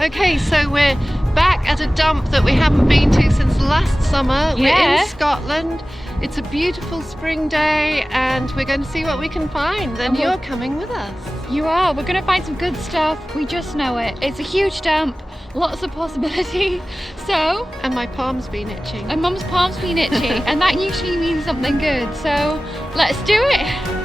Okay, so we're back at a dump that we haven't been to since last summer. Yeah. We're in Scotland. It's a beautiful spring day and we're going to see what we can find. And you're coming with us. You are. We're going to find some good stuff. We just know it. It's a huge dump. Lots of possibility. So... And my palm's been itching. And Mum's palm's been itchy. And that usually means something good. So let's do it.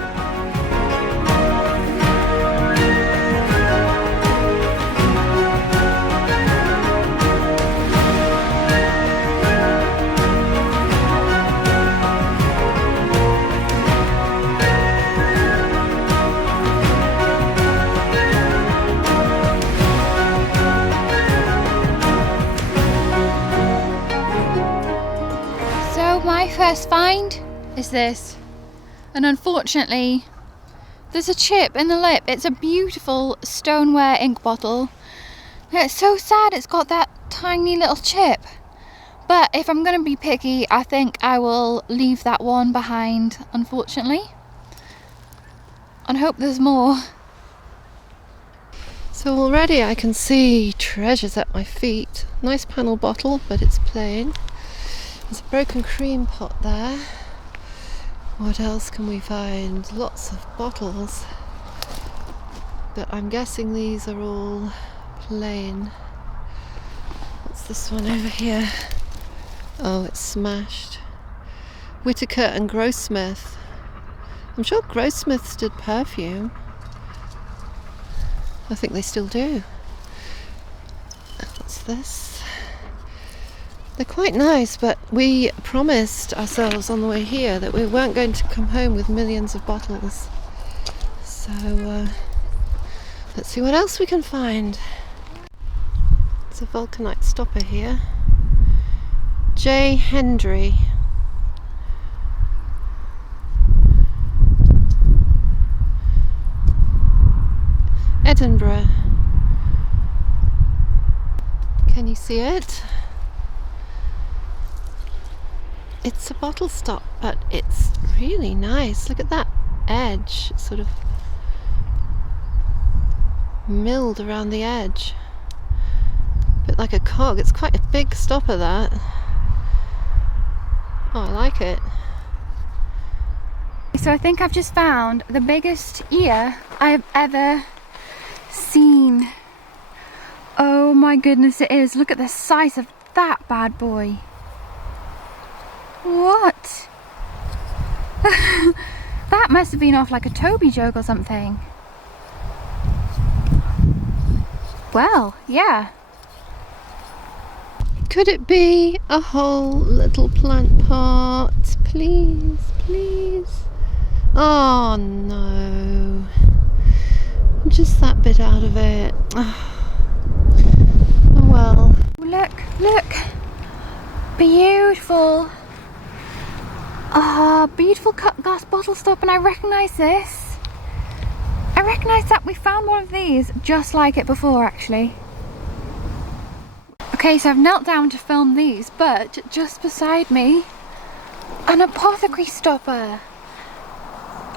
My first find is this, and unfortunately there's a chip in the lip. It's a beautiful stoneware ink bottle. It's so sad it's got that tiny little chip, but if I'm going to be picky, I think I will leave that one behind, unfortunately, and hope there's more. So already I can see treasures at my feet. Nice panel bottle, but it's plain. There's a broken cream pot there. What else can we find? Lots of bottles. But I'm guessing these are all plain. What's this one over here? Oh, it's smashed. Whitaker and Grossmith. I'm sure Grossmiths did perfume. I think they still do. What's this? They're quite nice, but we promised ourselves on the way here that we weren't going to come home with millions of bottles. So let's see what else we can find. There's a vulcanite stopper here. J. Hendry. Edinburgh. Can you see it? It's a bottle stop, but it's really nice. Look at that edge, it's sort of milled around the edge. A bit like a cog. It's quite a big stopper, that. Oh, I like it. So I think I've just found the biggest ear I've ever seen. Oh my goodness, it is. Look at the size of that bad boy. What? That must have been off like a Toby joke or something. Well, yeah. Could it be a whole little plant pot? Please, please. Oh no. Just that bit out of it. Oh well. Look, look. Beautiful. Ah, beautiful cut glass bottle stop, and I recognise this. I recognise that we found one of these just like it before, actually. Okay, so I've knelt down to film these, but just beside me, an apothecary stopper.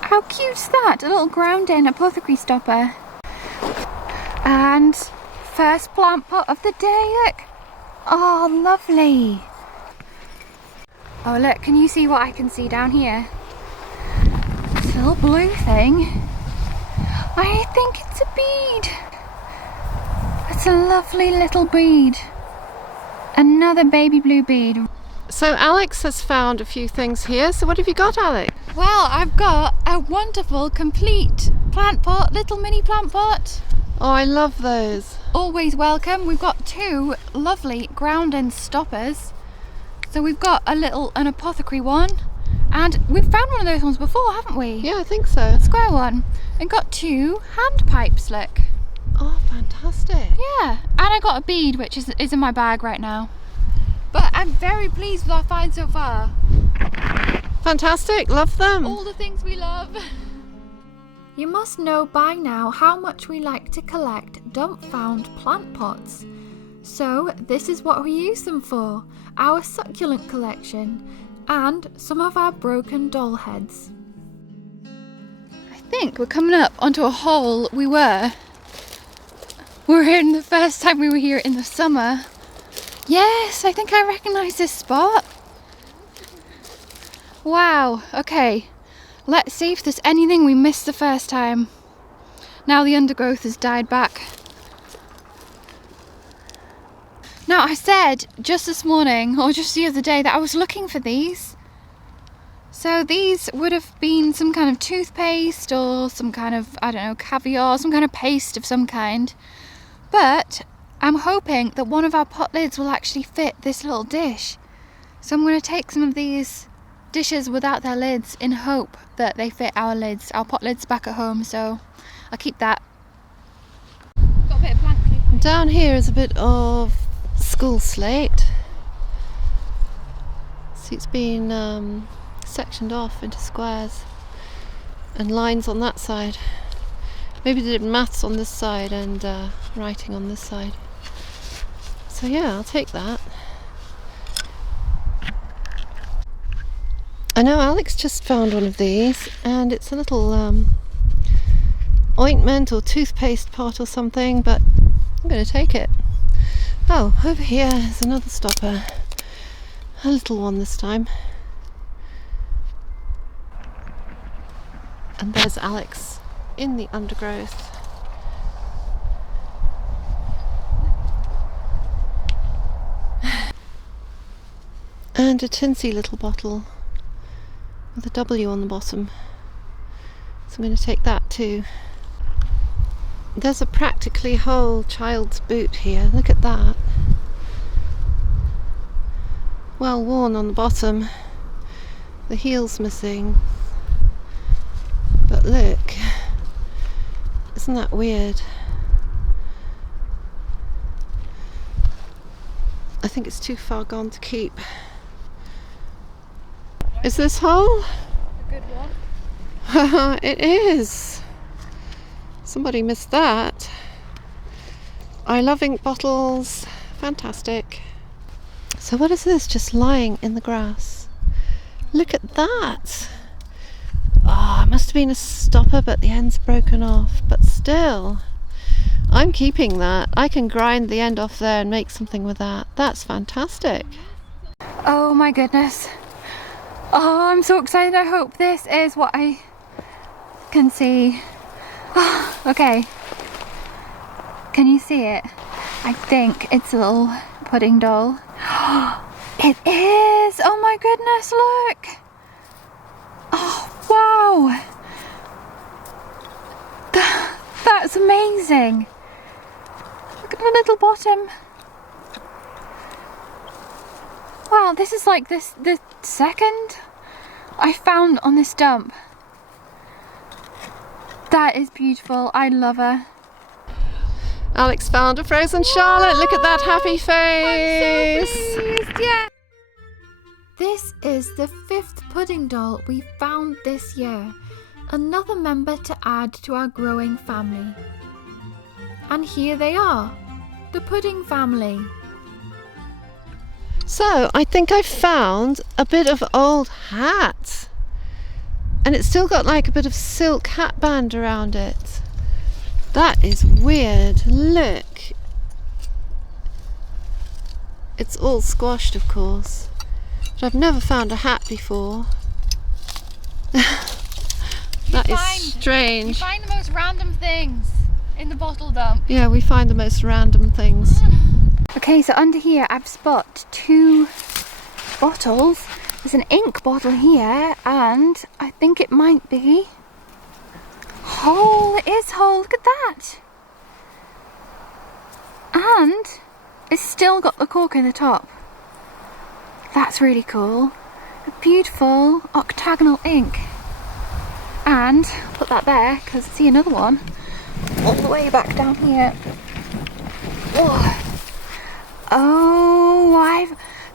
How cute's that? A little ground-in apothecary stopper. And first plant pot of the day, look. Oh, lovely. Oh look, can you see what I can see down here? This little blue thing. I think it's a bead. It's a lovely little bead. Another baby blue bead. So Alex has found a few things here. So what have you got, Alex? Well, I've got a wonderful, complete plant pot, little mini plant pot. Oh, I love those. Always welcome. We've got two lovely ground-in stoppers. So we've got an apothecary one, and we've found one of those ones before, haven't we? Yeah, I think so. A square one. And got two hand pipes, look. Oh, fantastic. Yeah, and I got a bead, which is in my bag right now. But I'm very pleased with our find so far. Fantastic, love them. All the things we love. You must know by now how much we like to collect dump found plant pots. So this is what we use them for, our succulent collection and some of our broken doll heads. I think we're coming up onto a hole we were we were here the first time we were here in the summer. Yes, I think I recognise this spot. Wow, okay. Let's see if there's anything we missed the first time. Now the undergrowth has died back. Now I said just this morning, or just the other day, that I was looking for these. So these would have been some kind of toothpaste or some kind of, I don't know, caviar, some kind of paste of some kind. But I'm hoping that one of our pot lids will actually fit this little dish. So I'm going to take some of these dishes without their lids in hope that they fit our lids, our pot lids back at home. So I'll keep that. Got a bit of blank paper. Down here is a bit of school slate. See, it's been sectioned off into squares and lines on that side. Maybe they did maths on this side and writing on this side. So yeah, I'll take that. I know Alex just found one of these, and it's a little ointment or toothpaste pot or something, but I'm going to take it. Oh, over here is another stopper. A little one this time. And there's Alex in the undergrowth. And a tinsy little bottle with a W on the bottom. So I'm going to take that too. There's a practically whole child's boot here. Look at that. Well worn on the bottom. The heel's missing. But look. Isn't that weird? I think it's too far gone to keep. Is this whole? A good one. It is. Somebody missed that. I love ink bottles. Fantastic. So what is this just lying in the grass? Look at that. Oh, it must have been a stopper, but the end's broken off. But still, I'm keeping that. I can grind the end off there and make something with that. That's fantastic. Oh my goodness. Oh, I'm so excited. I hope this is what I can see. Oh, okay. Can you see it? I think it's a little pudding doll. It is! Oh my goodness, look! Oh, wow! That's amazing! Look at the little bottom. Wow, this is like the second I found on this dump. That is beautiful. I love her. Alex found a frozen Charlotte. Look at that happy face. I'm so pleased, yeah. This is the 5th pudding doll we found this year. Another member to add to our growing family. And here they are, the pudding family. So I think I found a bit of old hat. And it's still got like a bit of silk hat band around it. That is weird. Look. It's all squashed, of course. But I've never found a hat before. That is strange. You find the most random things in the bottle dump. Yeah, we find the most random things. Okay, so under here I've spotted 2 bottles. There's an ink bottle here, and I think it might be whole. It is whole. Look at that. And it's still got the cork in the top. That's really cool. A beautiful octagonal ink. And put that there because I see another one all the way back down here. Oh,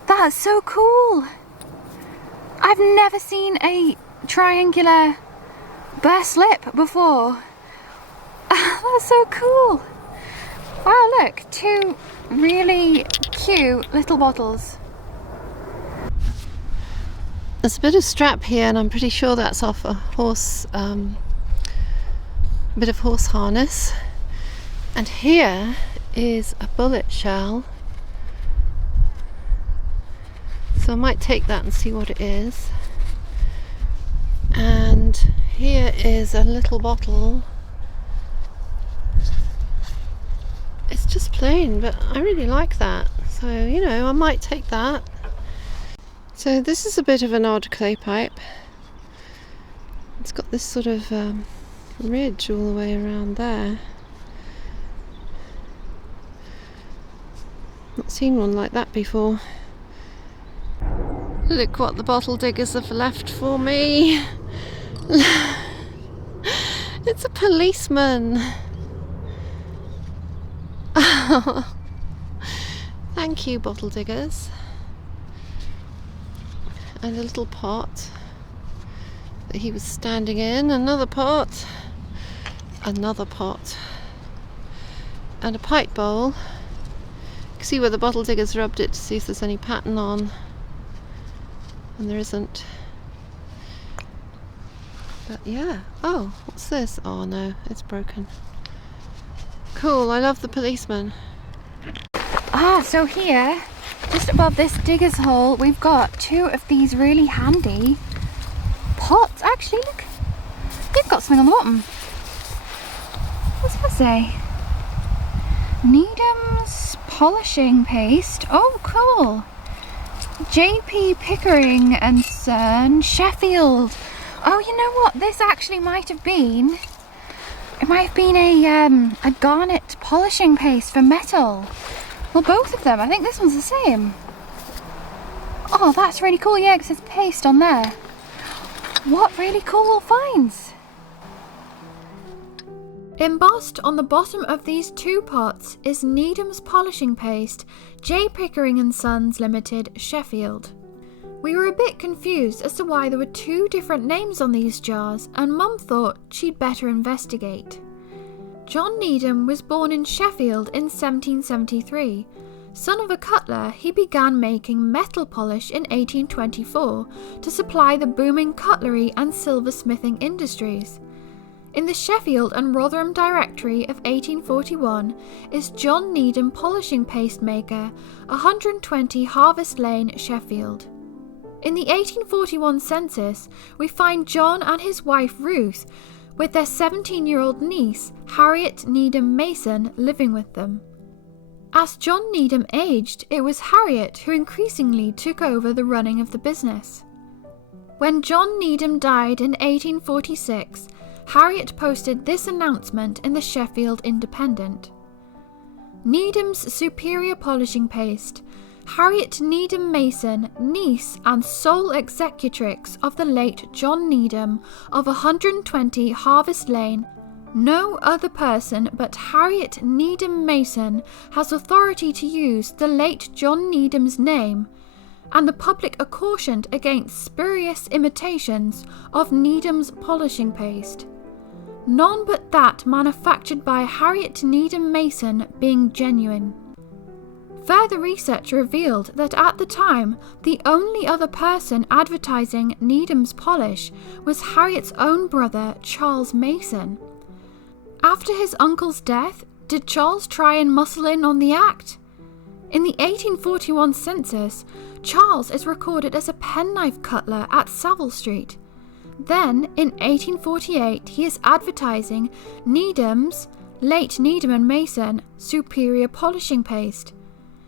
that's so cool. I've never seen a triangular burst lip before. That's so cool. Wow, look, 2 really cute little bottles. There's a bit of strap here, and I'm pretty sure that's off a horse, a bit of horse harness. And here is a bullet shell. So I might take that and see what it is. And here is a little bottle. It's just plain, but I really like that. So, I might take that. So this is a bit of an odd clay pipe. It's got this sort of ridge all the way around there. Not seen one like that before. Look what the bottle diggers have left for me. It's a policeman. Thank you, bottle diggers. And a little pot that he was standing in. Another pot. Another pot. And a pipe bowl. You can see where the bottle diggers rubbed it to see if there's any pattern on. And there isn't. But yeah. Oh, what's this? Oh no, it's broken. Cool, I love the policeman. So here, just above this digger's hole, we've got two of these really handy pots. Actually, look, they've got something on the bottom. What's that say? Needham's polishing paste. Oh, cool. JP Pickering and Son, Sheffield. Oh, you know what? This actually might have been. It might have been a garnet polishing paste for metal. Well, both of them. I think this one's the same. Oh, that's really cool. Yeah, 'cause there's paste on there. What really cool finds. Embossed on the bottom of these two pots is Needham's polishing paste, J. Pickering and Sons Limited, Sheffield. We were a bit confused as to why there were two different names on these jars, and Mum thought she'd better investigate. John Needham was born in Sheffield in 1773. Son of a cutler, he began making metal polish in 1824 to supply the booming cutlery and silversmithing industries. In the Sheffield and Rotherham Directory of 1841 is John Needham Polishing Paste Maker, 120 Harvest Lane, Sheffield. In the 1841 census, we find John and his wife Ruth, with their 17-year-old niece, Harriet Needham Mason, living with them. As John Needham aged, it was Harriet who increasingly took over the running of the business. When John Needham died in 1846, Harriet posted this announcement in the Sheffield Independent. Needham's Superior Polishing Paste. Harriet Needham Mason, niece and sole executrix of the late John Needham of 120 Harvest Lane. No other person but Harriet Needham Mason has authority to use the late John Needham's name, and the public are cautioned against spurious imitations of Needham's polishing paste. None but that manufactured by Harriet Needham Mason being genuine. Further research revealed that at the time, the only other person advertising Needham's polish was Harriet's own brother, Charles Mason. After his uncle's death, did Charles try and muscle in on the act? In the 1841 census, Charles is recorded as a penknife cutler at Savile Street. Then, in 1848, he is advertising Needham's, late Needham and Mason, Superior Polishing Paste.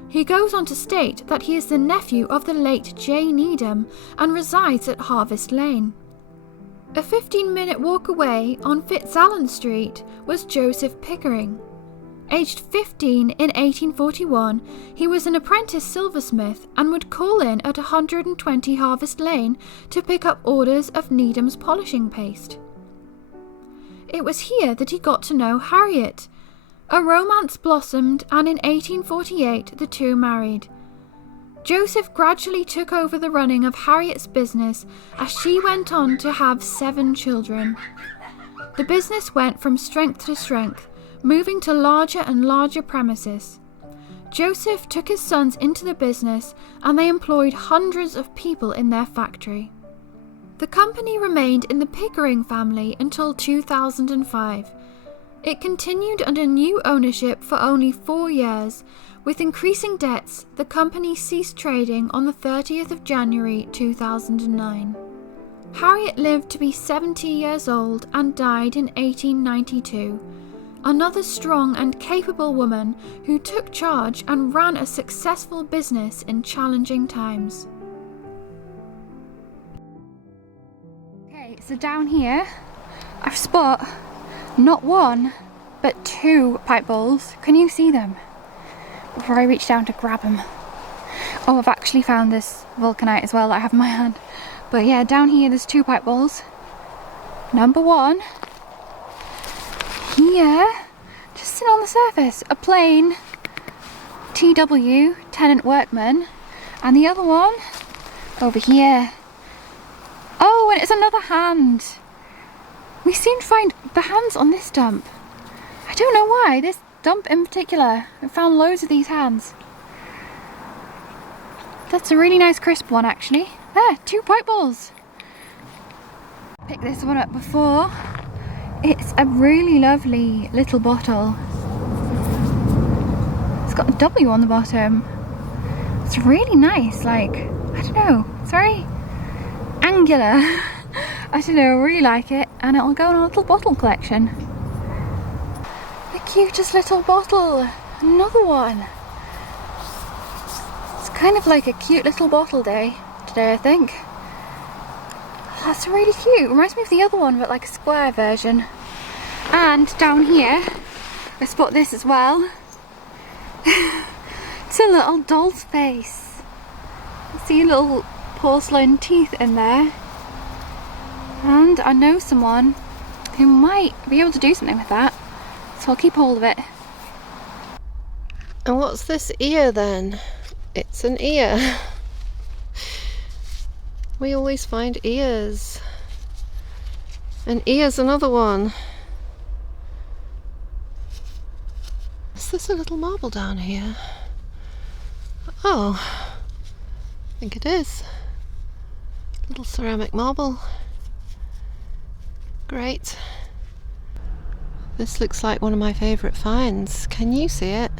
He goes on to state that he is the nephew of the late J. Needham and resides at Harvest Lane. A 15-minute walk away on Fitzallen Street was Joseph Pickering. Aged 15 in 1841, he was an apprentice silversmith and would call in at 120 Harvest Lane to pick up orders of Needham's polishing paste. It was here that he got to know Harriet. A romance blossomed, and in 1848 the two married. Joseph gradually took over the running of Harriet's business as she went on to have 7 children. The business went from strength to strength, moving to larger and larger premises. Joseph took his sons into the business, and they employed hundreds of people in their factory. The company remained in the Pickering family until 2005. It continued under new ownership for only 4 years. With increasing debts, the company ceased trading on the 30th of January 2009. Harriet lived to be 70 years old and died in 1892. Another strong and capable woman who took charge and ran a successful business in challenging times. Okay, so down here I've spot not one but 2 pipe bowls. Can you see them? Before I reach down to grab them. Oh, I've actually found this vulcanite as well that I have in my hand. But yeah, down here there's 2 pipe bowls. Number 1, here, just sitting on the surface, a plain TW, tenant workman, and the other one over here. Oh, and it's another hand. We seem to find the hands on this dump. I don't know why, this dump in particular. I found loads of these hands. That's a really nice crisp one actually. There, 2 pipe balls. Picked this one up before. It's a really lovely little bottle. It's got a W on the bottom. It's really nice, like, I don't know, it's very angular. I don't know, I really like it, and it'll go in a little bottle collection. The cutest little bottle. Another one. It's kind of like a cute little bottle day today, I think. That's really cute. Reminds me of the other one, but like a square version. And down here, I spot this as well. It's a little doll's face. See little porcelain teeth in there. And I know someone who might be able to do something with that. So I'll keep hold of it. And what's this ear then? It's an ear. We always find ears. And ear's another one. Is this a little marble down here? Oh, I think it is. Little ceramic marble. Great. This looks like one of my favourite finds. Can you see it?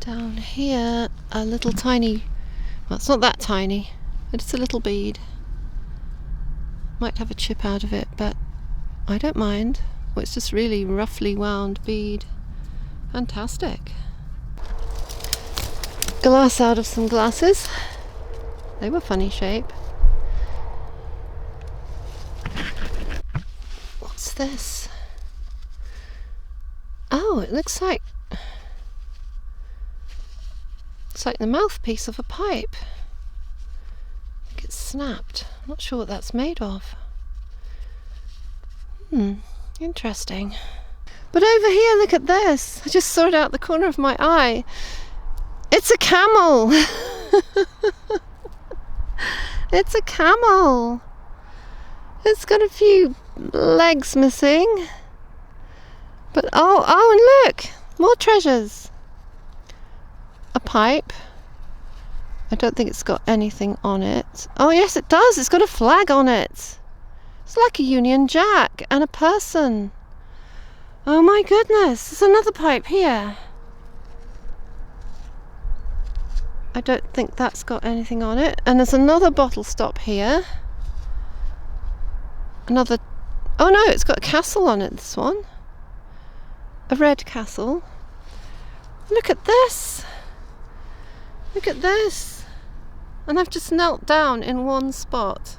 Down here, a little tiny, well, it's not that tiny, but it's a little bead. Might have a chip out of it, but I don't mind. Well, it's just really roughly wound bead. Fantastic. Glass out of some glasses. They were funny shape. What's this? Oh, it looks like the mouthpiece of a pipe. I think it's snapped. I'm not sure what that's made of. Interesting. But over here, look at this. I just saw it out the corner of my eye. It's a camel. It's a camel. It's got a few legs missing. But oh, and look, more treasures. A pipe. I don't think it's got anything on it. Oh yes, it does. It's got a flag on it. It's like a Union Jack and a person. Oh my goodness, there's another pipe here. I don't think that's got anything on it. And there's another bottle stop here. Another, oh no, it's got a castle on it, this one. A red castle. Look at this. Look at this. And I've just knelt down in one spot.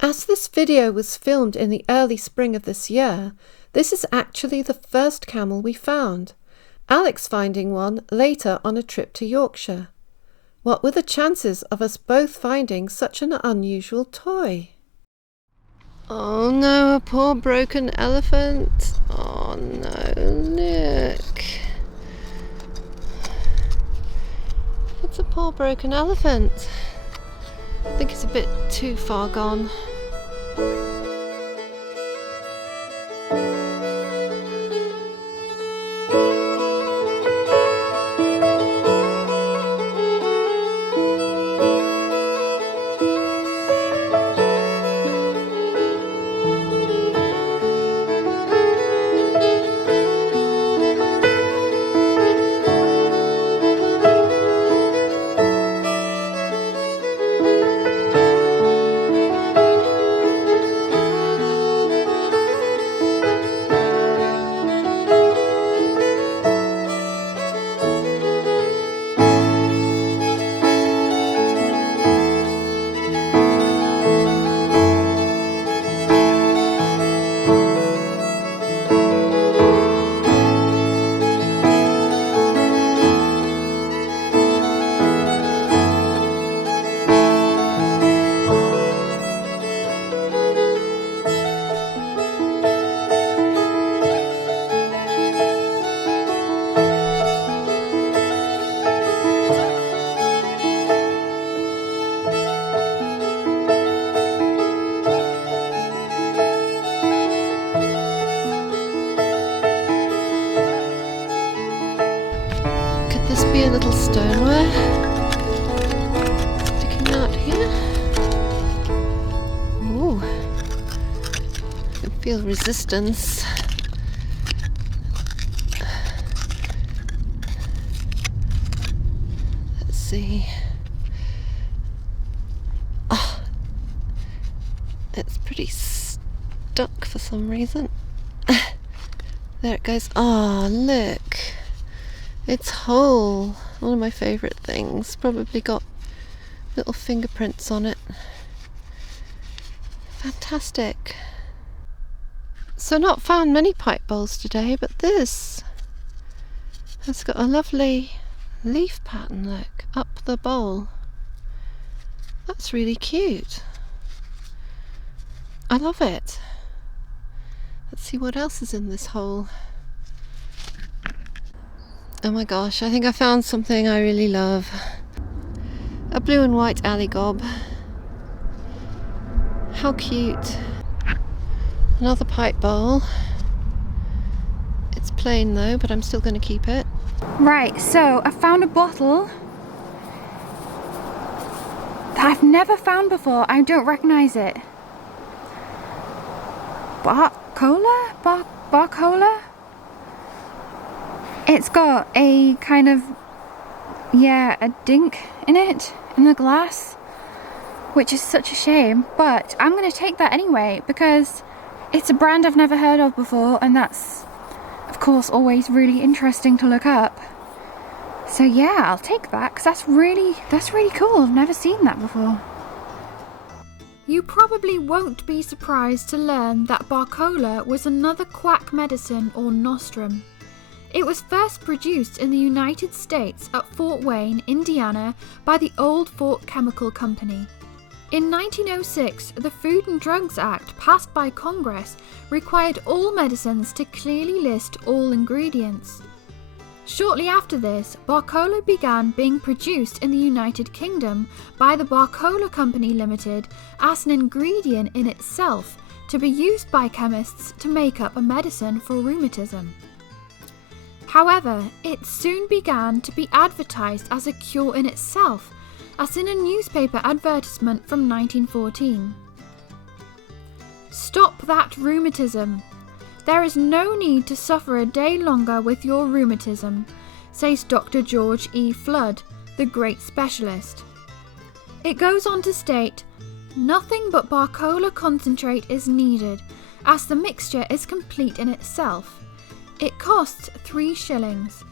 As this video was filmed in the early spring of this year, this is actually the first camel we found. Alex finding one later on a trip to Yorkshire. What were the chances of us both finding such an unusual toy? Oh no, a poor broken elephant. Oh no, look. It's a poor broken elephant. I think it's a bit too far gone. just be a little stoneware sticking out here. Ooh, I can feel resistance. Let's see. Oh, it's pretty stuck for some reason. There it goes. Oh, look. It's whole. One of my favourite things. Probably got little fingerprints on it. Fantastic. So not found many pipe bowls today, but this has got a lovely leaf pattern, look, up the bowl. That's really cute. I love it. Let's see what else is in this hole. Oh my gosh, I think I found something I really love. A blue and white alley gob. How cute. Another pipe bowl. It's plain though, but I'm still going to keep it. Right, so I found a bottle that I've never found before. I don't recognise it. Bar-cola? Bar-cola? It's got a kind of, yeah, a dink in it, in the glass, which is such a shame, but I'm going to take that anyway because it's a brand I've never heard of before, and that's, of course, always really interesting to look up. So yeah, I'll take that because that's really cool. I've never seen that before. You probably won't be surprised to learn that Bar-cola was another quack medicine or nostrum. It was first produced in the United States at Fort Wayne, Indiana by the Old Fort Chemical Company. In 1906, the Food and Drugs Act passed by Congress required all medicines to clearly list all ingredients. Shortly after this, Bar-cola began being produced in the United Kingdom by the Bar-cola Company Limited as an ingredient in itself to be used by chemists to make up a medicine for rheumatism. However, it soon began to be advertised as a cure in itself, as in a newspaper advertisement from 1914. Stop that rheumatism. There is no need to suffer a day longer with your rheumatism, says Dr. George E. Flood, the great specialist. It goes on to state, nothing but Bar-cola concentrate is needed, as the mixture is complete in itself. It costs 3 shillings.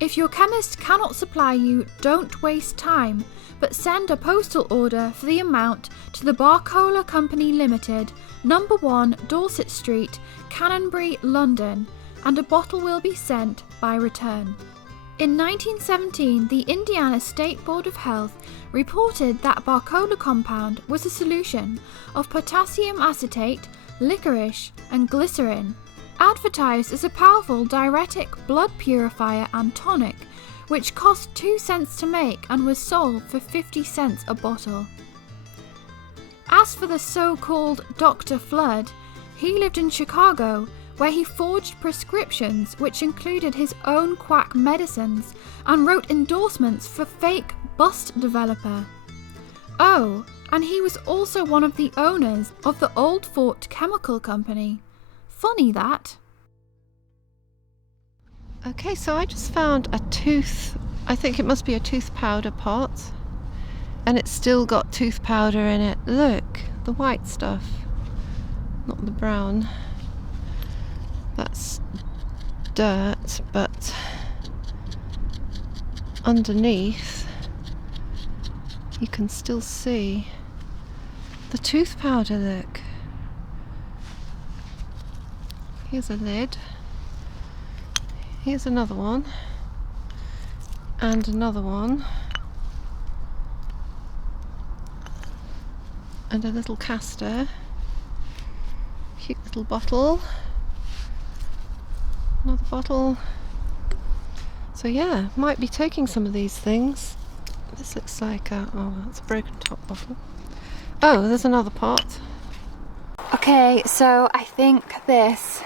If your chemist cannot supply you, don't waste time, but send a postal order for the amount to the Bar-cola Company Limited, number 1 Dorset Street, Canonbury, London, and a bottle will be sent by return. In 1917, the Indiana State Board of Health reported that Bar-cola compound was a solution of potassium acetate, licorice, and glycerin, advertised as a powerful diuretic, blood purifier and tonic, which cost 2 cents to make and was sold for 50 cents a bottle. As for the so-called Dr. Flood, he lived in Chicago, where he forged prescriptions which included his own quack medicines and wrote endorsements for fake bust developer. Oh, and he was also one of the owners of the Old Fort Chemical Company. Funny that. Okay, so I just found a tooth, I think it must be a tooth powder pot, and it's still got tooth powder in it. Look, the white stuff, not the brown. That's dirt, but underneath you can still see the tooth powder, look. Here's a lid. Here's another one. And another one. And a little caster. Cute little bottle. Another bottle. So yeah, might be taking some of these things. This looks like that's a broken top bottle. Oh, there's another pot. Okay, so I think this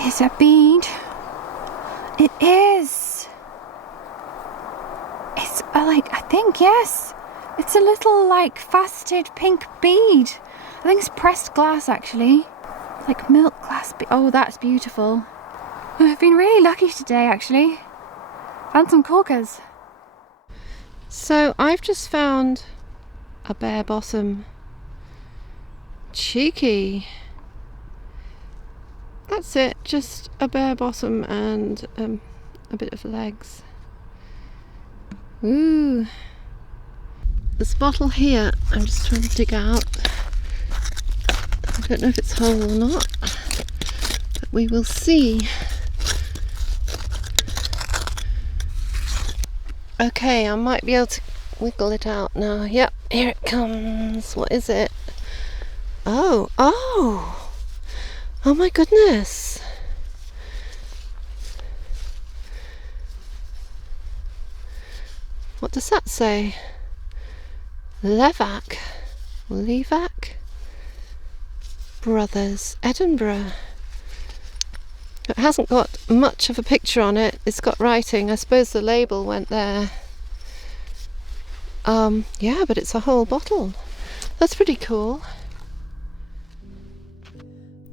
is a bead. It is! think, yes. It's a little, like, faceted pink bead. I think it's pressed glass, actually. Like milk glass. Oh, that's beautiful. I've been really lucky today, actually. Found some corkers. So I've just found a bare bottom. Cheeky. That's it, just a bare bottom and a bit of legs. Ooh. This bottle here, I'm just trying to dig out. I don't know if it's whole or not, but we will see. Okay, I might be able to wiggle it out now. Yep, here it comes. What is it? Oh, oh my goodness. What does that say? Levac Brothers, Edinburgh. It hasn't got much of a picture on it. It's got writing. I suppose the label went there. Yeah, but it's a whole bottle. That's pretty cool.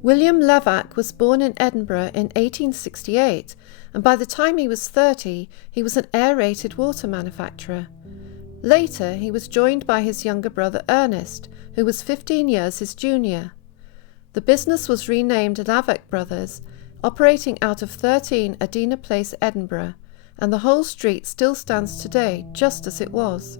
William Levac was born in Edinburgh in 1868, and by the time he was 30, he was an aerated water manufacturer. Later, he was joined by his younger brother Ernest, who was 15 years his junior. The business was renamed Levac Brothers, operating out of 13 Adena Place, Edinburgh, and the whole street still stands today just as it was.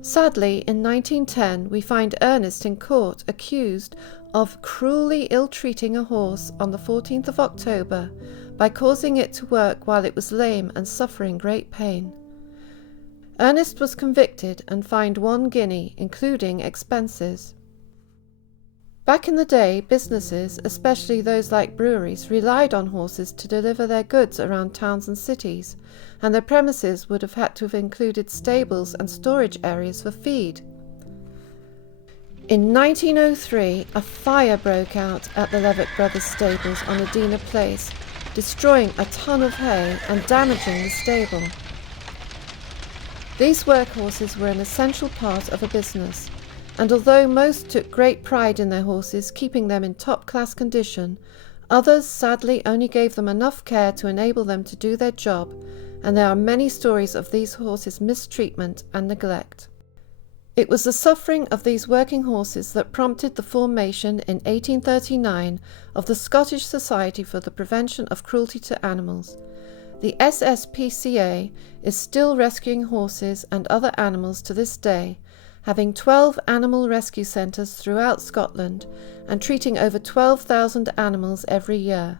Sadly, in 1910, we find Ernest in court accused of cruelly ill-treating a horse on the 14th of October by causing it to work while it was lame and suffering great pain. Ernest was convicted and fined 1 guinea, including expenses. Back in the day, businesses, especially those like breweries, relied on horses to deliver their goods around towns and cities, and their premises would have had to have included stables and storage areas for feed. In 1903, a fire broke out at the Levac Brothers stables on Adena Place, destroying a ton of hay and damaging the stable. These workhorses were an essential part of a business, and although most took great pride in their horses, keeping them in top-class condition, others sadly only gave them enough care to enable them to do their job, and there are many stories of these horses' mistreatment and neglect. It was the suffering of these working horses that prompted the formation in 1839 of the Scottish Society for the Prevention of Cruelty to Animals. The SSPCA is still rescuing horses and other animals to this day, having 12 animal rescue centres throughout Scotland and treating over 12,000 animals every year.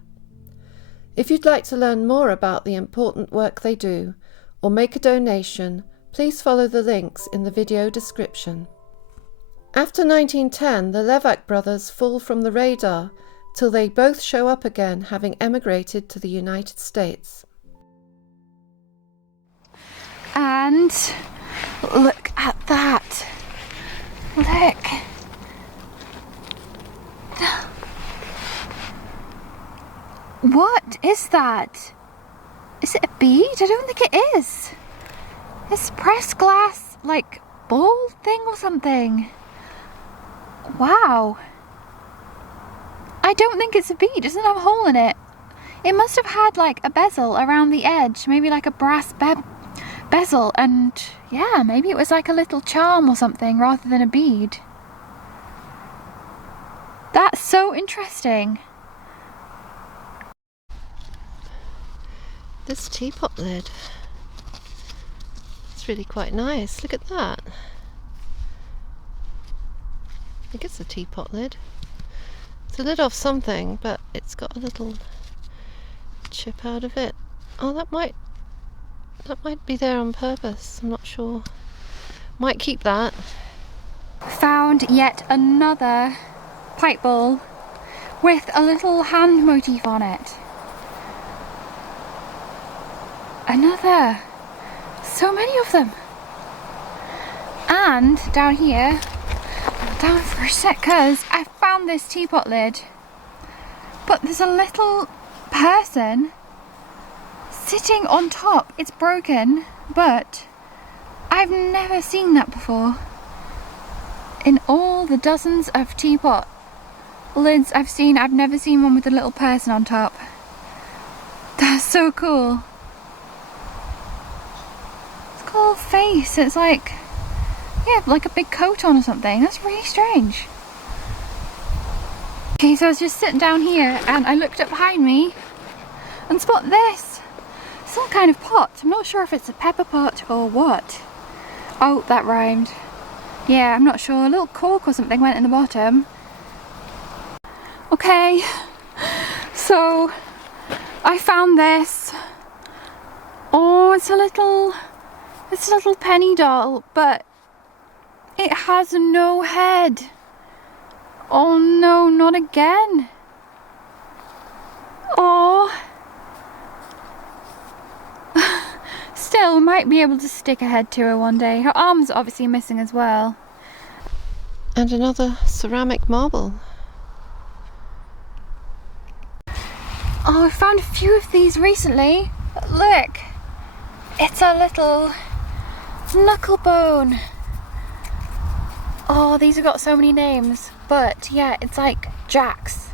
If you'd like to learn more about the important work they do, or make a donation, please follow the links in the video description. After 1910, the Levac brothers fall from the radar till they both show up again, having emigrated to the United States. And look at that. Look. What is that? Is it a bead? I don't think it is. It's pressed glass, like ball thing or something. Wow. I don't think it's a bead. It doesn't have a hole in it. It must have had like a bezel around the edge, maybe like a brass bezel, and yeah, maybe it was like a little charm or something rather than a bead. That's so interesting. This teapot lid, it's really quite nice. Look at that. I think it's a teapot lid. It's a lid off something, but it's got a little chip out of it. Oh, that might be there on purpose. I'm not sure. Might keep that. Found yet another pipe bowl with a little hand motif on it. Another. So many of them. And down here, down for a sec, because I found this teapot lid. But there's a little person sitting on top. It's broken, but I've never seen that before. In all the dozens of teapot lids I've seen, I've never seen one with a little person on top. That's so cool. It's got a little face. It's like, yeah, like a big coat on or something. That's really strange. Okay, so I was just sitting down here and I looked up behind me and spot this. Some kind of pot. I'm not sure if it's a pepper pot or what. Oh, that rhymed. Yeah, I'm not sure. A little cork or something went in the bottom. Okay, so I found this. Oh, it's a little penny doll, but it has no head. Oh no, not again. Oh. Still, might be able to stick a head to her one day. Her arm's obviously missing as well. And another ceramic marble. Oh, I found a few of these recently. Look, it's a little knuckle bone. Oh, these have got so many names, but yeah, it's like jacks,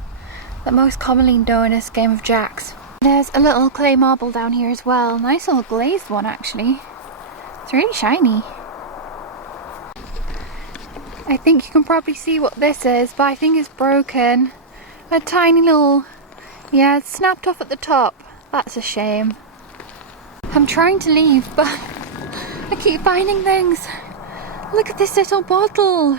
the most commonly known as game of jacks. There's a little clay marble down here as well. Nice little glazed one actually. It's really shiny. I think you can probably see what this is, but I think it's broken. A tiny little, yeah, it's snapped off at the top. That's a shame. I'm trying to leave, but I keep finding things. Look at this little bottle.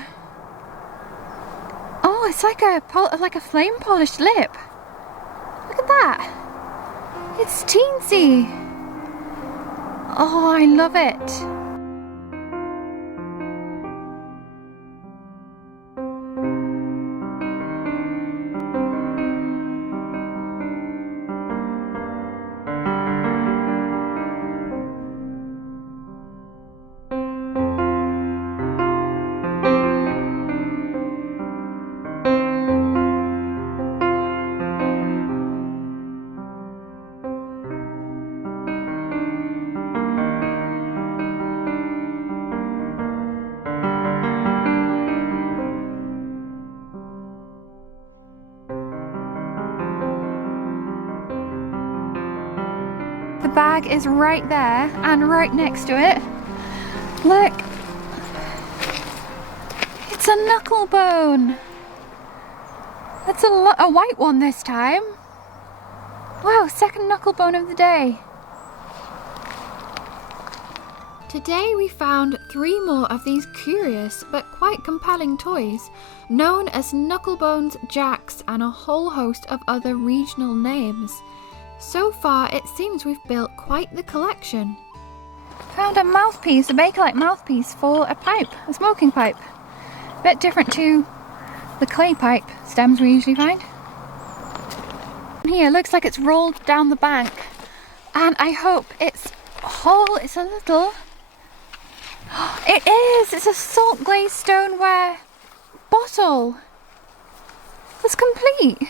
Oh, it's like a flame polished lip. Look at that. It's teensy. Oh, I love it. The bag is right there and right next to it. Look, it's a knuckle bone. That's a white one this time. Wow, second knuckle bone of the day. Today we found 3 more of these curious but quite compelling toys known as knucklebones, jacks, and a whole host of other regional names. So far, it seems we've built quite the collection. Found a mouthpiece, a Bakelite mouthpiece for a pipe, a smoking pipe. A bit different to the clay pipe stems we usually find. Here, looks like it's rolled down the bank. And I hope it's whole, it's a little... It is! It's a salt glazed stoneware bottle. It's complete.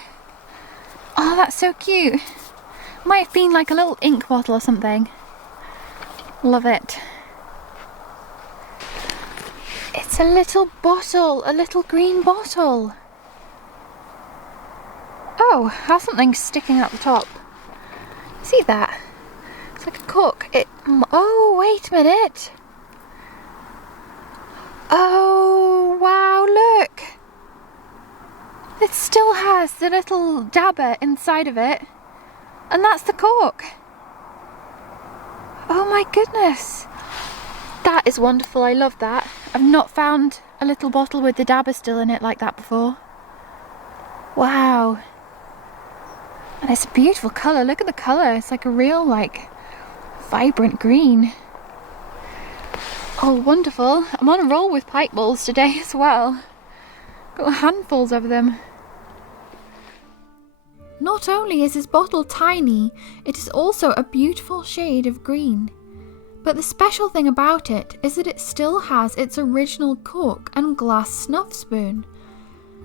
Oh, that's so cute. Might have been like a little ink bottle or something. Love it. It's a little bottle, a little green bottle. Oh, has something sticking out the top. See that? It's like a cork. Oh, wait a minute. Oh, wow, look. It still has the little dabber inside of it. And that's the cork. Oh my goodness. That is wonderful. I love that. I've not found a little bottle with the dabber still in it like that before. Wow. And it's a beautiful colour. Look at the colour. It's like a real, like, vibrant green. Oh, wonderful. I'm on a roll with pipe balls today as well. Got handfuls of them. Not only is this bottle tiny, it is also a beautiful shade of green. But the special thing about it is that it still has its original cork and glass snuff spoon.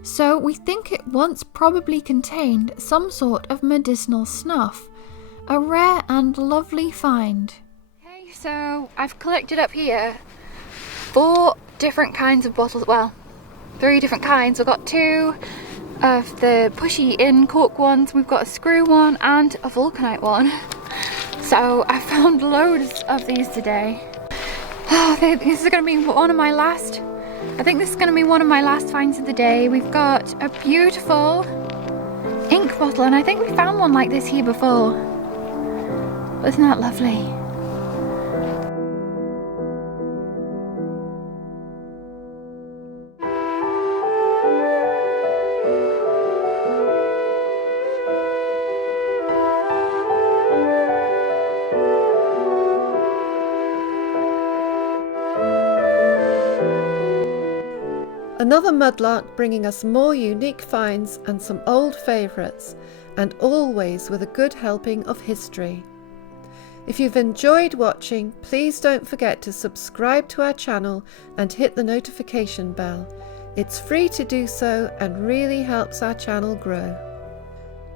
So we think it once probably contained some sort of medicinal snuff. A rare and lovely find. Okay, so I've collected up here 4 different kinds of bottles, well, 3 different kinds. We've got 2 of the pushy in cork ones, we've got a screw one and a vulcanite one. So I found loads of these today. Oh, this is going to be one of my last, I think this is going to be one of my last finds of the day. We've got a beautiful ink bottle, and I think we found one like this here before. Isn't that lovely? Another mudlark bringing us more unique finds and some old favourites, and always with a good helping of history. If you've enjoyed watching, please don't forget to subscribe to our channel and hit the notification bell. It's free to do so and really helps our channel grow.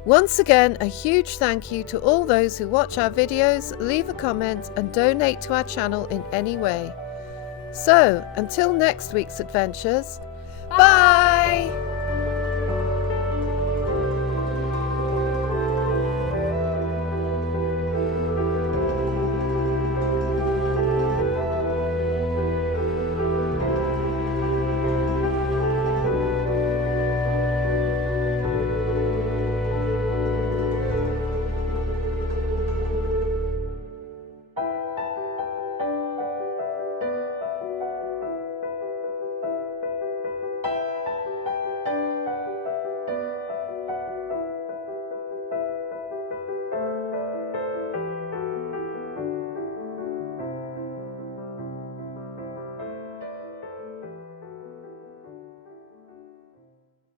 Once again, a huge thank you to all those who watch our videos, leave a comment and donate to our channel in any way. So, until next week's adventures, bye!